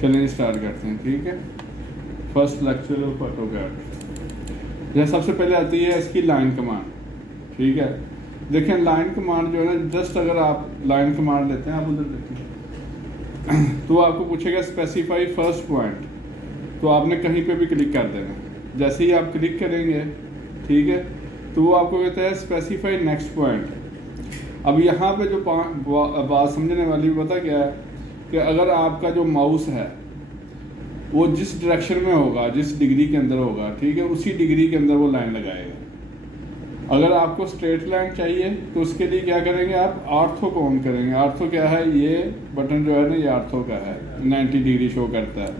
चलिए स्टार्ट करते हैं। ठीक है, फर्स्ट लेक्चर ऑफ ऑटोकैड। यह सबसे पहले आती है इसकी लाइन कमांड। ठीक है, देखें लाइन कमांड जो है ना, जस्ट अगर आप लाइन कमांड लेते हैं, आप उधर देखें तो आपको पूछेगा स्पेसिफाई फर्स्ट पॉइंट, तो आपने कहीं पे भी क्लिक कर देना। जैसे ही आप क्लिक करेंगे, ठीक है, तो वो आपको कहता है स्पेसिफाई नेक्स्ट पॉइंट। अब यहाँ पे जो बात समझने वाली पता क्या है कि अगर आपका जो माउस है वो जिस डायरेक्शन में होगा, जिस डिग्री के अंदर होगा, ठीक है, उसी डिग्री के अंदर वो लाइन लगाएगा। अगर आपको स्ट्रेट लाइन चाहिए तो उसके लिए क्या करेंगे, आप आर्थो को ऑन करेंगे। आर्थो क्या है, ये बटन जो है ना, ये आर्थो का है, 90 डिग्री शो करता है,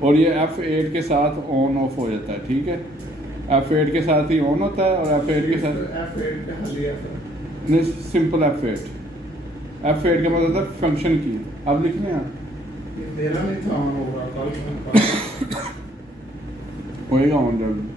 और ये F8 के साथ ऑन ऑफ हो जाता है। ठीक है, F8 के साथ ही ऑन होता है, और F8 के साथ नहीं, सिंपल F8 का मतलब था फंक्शन की। अब लिख लें आप, मेरा नहीं था ऑन होगा, कल होएगा ऑन जल्द।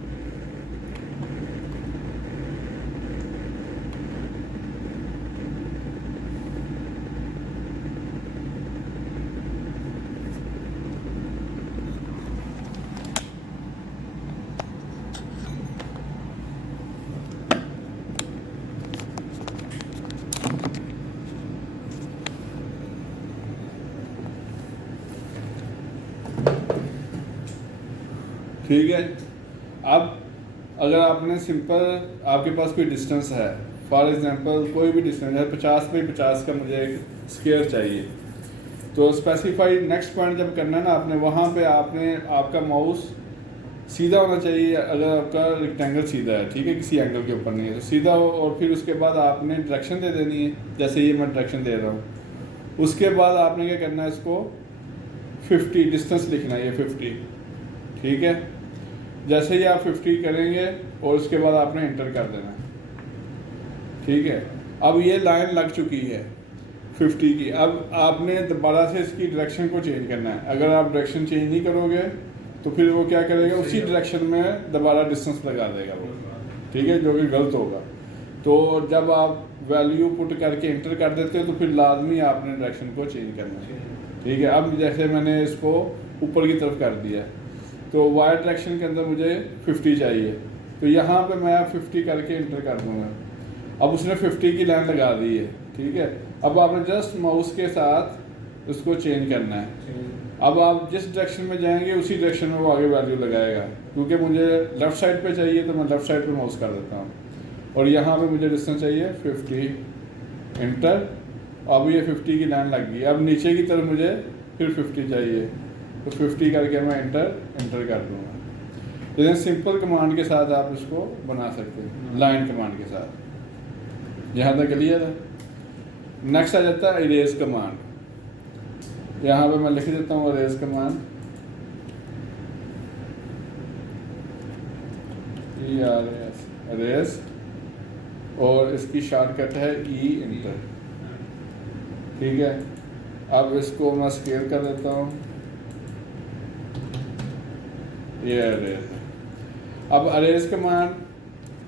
ठीक है, अब अगर आपने सिंपल, आपके पास कोई डिस्टेंस है, फॉर एग्जांपल कोई भी डिस्टेंस है, 50 बाई 50 का मुझे एक स्क्वायर चाहिए, तो स्पेसिफाई नेक्स्ट पॉइंट जब करना है ना आपने, वहाँ पे आपने आपका माउस सीधा होना चाहिए। अगर आपका रेक्टेंगल सीधा है, ठीक है, किसी एंगल के ऊपर नहीं है, तो सीधा हो, और फिर उसके बाद आपने डायरेक्शन दे देनी है। जैसे ये मैं डायरेक्शन दे रहा हूँ, उसके बाद आपने क्या करना है, इसको 50 डिस्टेंस लिखना है, ये 50। ठीक है, जैसे ही आप 50 करेंगे और उसके बाद आपने इंटर कर देना। ठीक है, अब ये लाइन लग चुकी है 50 की। अब आपने दोबारा से इसकी डायरेक्शन को चेंज करना है। अगर आप डायरेक्शन चेंज नहीं करोगे तो फिर वो क्या करेगा, उसी डायरेक्शन में दोबारा डिस्टेंस लगा देगा वो। ठीक है, जो कि गलत होगा। तो जब आप वैल्यू पुट करके इंटर कर देते हो तो फिर लाजमी आपने डायरेक्शन को चेंज करना है। ठीक है, अब जैसे मैंने इसको ऊपर की तरफ कर दिया, तो वाई डायरेक्शन के अंदर मुझे 50 चाहिए, तो यहाँ पे मैं 50 करके इंटर कर दूँगा। अब उसने 50 की लाइन लगा दी है। ठीक है, अब आपने जस्ट माउस के साथ उसको चेंज करना है। अब आप जिस डायरेक्शन में जाएंगे उसी डायरेक्शन में वो आगे वैल्यू लगाएगा। क्योंकि मुझे लेफ़्ट साइड पे चाहिए तो मैं लेफ़्ट साइड पे माउस कर देता हूँ, और यहाँ पे मुझे डिस्टेंस चाहिए 50, इंटर। अब ये 50 की लाइन लग गई। अब नीचे की तरफ मुझे फिर 50 चाहिए, तो 50 करके मैं इंटर कर दूँगा। लेकिन सिंपल कमांड के साथ आप इसको बना सकते हैं, लाइन कमांड के साथ। यहाँ तक क्लियर है। नेक्स्ट आ जाता है इरेज कमांड। यहाँ पे मैं लिख देता हूँ इरेज कमांड, इरेज, और इसकी शॉर्टकट है ई इंटर। ठीक है, अब इसको मैं स्केल कर देता हूँ, ये अरेज है। अब अरेज कमांड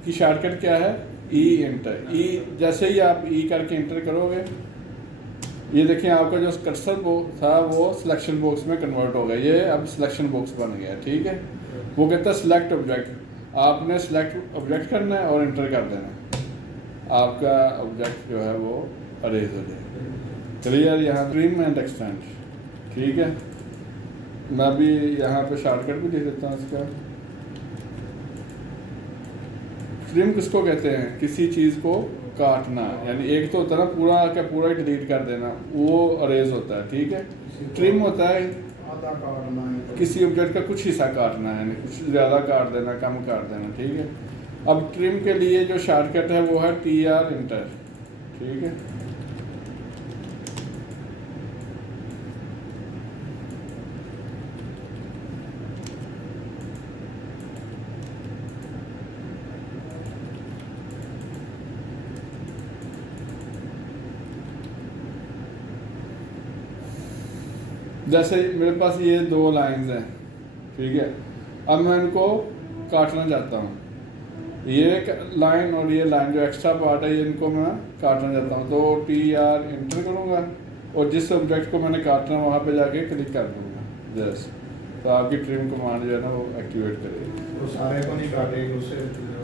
की शॉर्टकट क्या है, ई इंटर। ई जैसे ही आप ई करके इंटर करोगे, ये देखें आपका जो कर्सर बॉक्स था वो सिलेक्शन बॉक्स में कन्वर्ट हो गया। ये अब सिलेक्शन बॉक्स बन गया। ठीक है, वो कहता है सिलेक्ट ऑब्जेक्ट। आपने सिलेक्ट ऑब्जेक्ट करना है और इंटर कर देना, आपका ऑब्जेक्ट जो है वो अरेज हो जाएगा। क्लियर। यहाँ ट्रिम एंड एक्सटेंड। ठीक है, मैं भी यहाँ पे शॉर्टकट भी लिख देता हूँ इसका। ट्रिम किसको कहते हैं, किसी चीज़ को काटना, यानी एक तो होता है ना पूरा का पूरा ही डिलीट कर देना, वो अरेज होता है। ठीक है, ट्रिम होता है आधा काटना है, किसी ऑब्जेक्ट का कुछ हिस्सा काटना है, यानी कुछ ज़्यादा काट देना, कम काट देना। ठीक है, अब ट्रिम के लिए जो शॉर्टकट है वो है TR इंटर। ठीक है, जैसे मेरे पास ये 2 लाइंस हैं। ठीक है, अब मैं इनको काटना चाहता हूँ। ये लाइन और ये लाइन जो एक्स्ट्रा पार्ट है, ये इनको मैं काटना चाहता हूँ, तो TR इंटर करूँगा और जिस ऑब्जेक्ट को मैंने काटना है वहाँ पे जाके क्लिक कर दूँगा। जस्ट, तो आपकी ट्रिम कमांड जो है ना वो एक्टिवेट करेगी। तो सारे को नहीं काटेगी उससे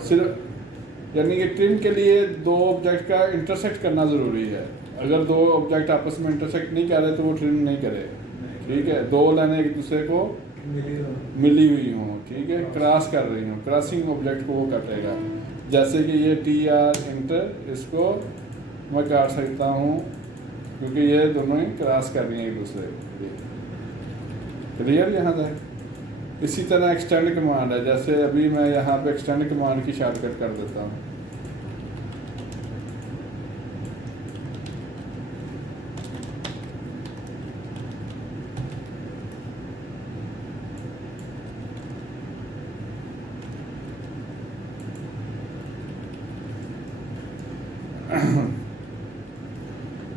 सिर्फ यानी कि ट्रिम के लिए दो ऑब्जेक्ट का इंटरसेक्ट करना ज़रूरी है। अगर दो ऑब्जेक्ट आपस में इंटरसेक्ट नहीं कर रहे तो वो ट्रिम नहीं करेगा, ठीक है। दो लाइनें एक दूसरे को मिली हुई हों, ठीक है, क्रॉस कर रही हों, क्रॉसिंग ऑब्जेक्ट को वो काटेगा। जैसे कि ये TR इंटर, इसको मैं काट सकता हूँ क्योंकि ये दोनों ही क्रॉस कर रही हैं एक दूसरे को। क्लियर यहाँ तक। इसी तरह एक्सटेंड कमांड है, जैसे अभी मैं यहाँ पे एक्सटेंड कमांड की शॉर्टकट कर देता हूँ।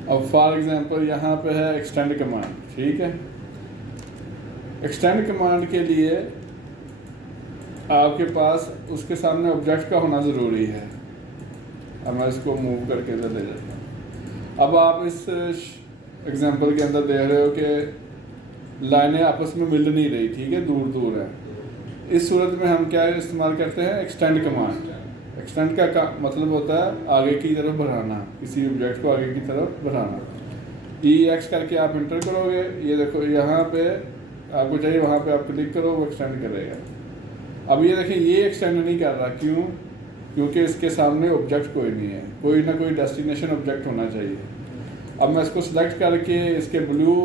अब फॉर एग्जांपल यहाँ पे है एक्सटेंड कमांड, ठीक है। एक्सटेंड कमांड के लिए आपके पास उसके सामने ऑब्जेक्ट का होना ज़रूरी है। अब मैं इसको मूव करके इधर ले जाता हूँ। अब आप इस एग्जांपल के अंदर देख रहे हो कि लाइनें आपस में मिल नहीं रही, ठीक है, दूर दूर है। इस सूरत में हम क्या इस्तेमाल करते हैं, एक्सटेंड कमांड। एक्सटेंड का मतलब होता है आगे की तरफ बढ़ाना, किसी ऑब्जेक्ट को आगे की तरफ बढ़ाना। EX करके आप इंटर करोगे, ये देखो यहाँ पे आपको चाहिए, वहाँ पे आप क्लिक करो, वो एक्सटेंड करेगा। अब ये देखिए ये एक्सटेंड नहीं कर रहा, क्यों? क्योंकि इसके सामने ऑब्जेक्ट कोई नहीं है, कोई ना कोई डेस्टिनेशन ऑब्जेक्ट होना चाहिए। अब मैं इसको सिलेक्ट करके इसके ब्लू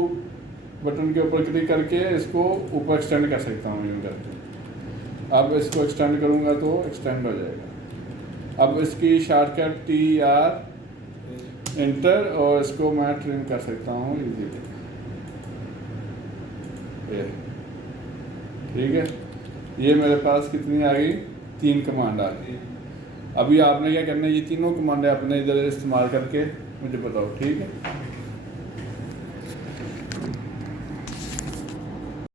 बटन के ऊपर क्लिक करके इसको ऊपर एक्सटेंड कर सकता हूँ यूँ करके। अब इसको एक्सटेंड करूँगा तो एक्सटेंड हो जाएगा। अब इसकी शॉर्टकट TR इंटर, और इसको मैं ट्रिम कर सकता हूँ इजीली, ठीक है। ये मेरे पास कितनी आ गई, 3 कमांड आ गई। अभी आपने क्या करना है, ये तीनों कमांडें आपने इधर इस्तेमाल करके मुझे बताओ, ठीक है।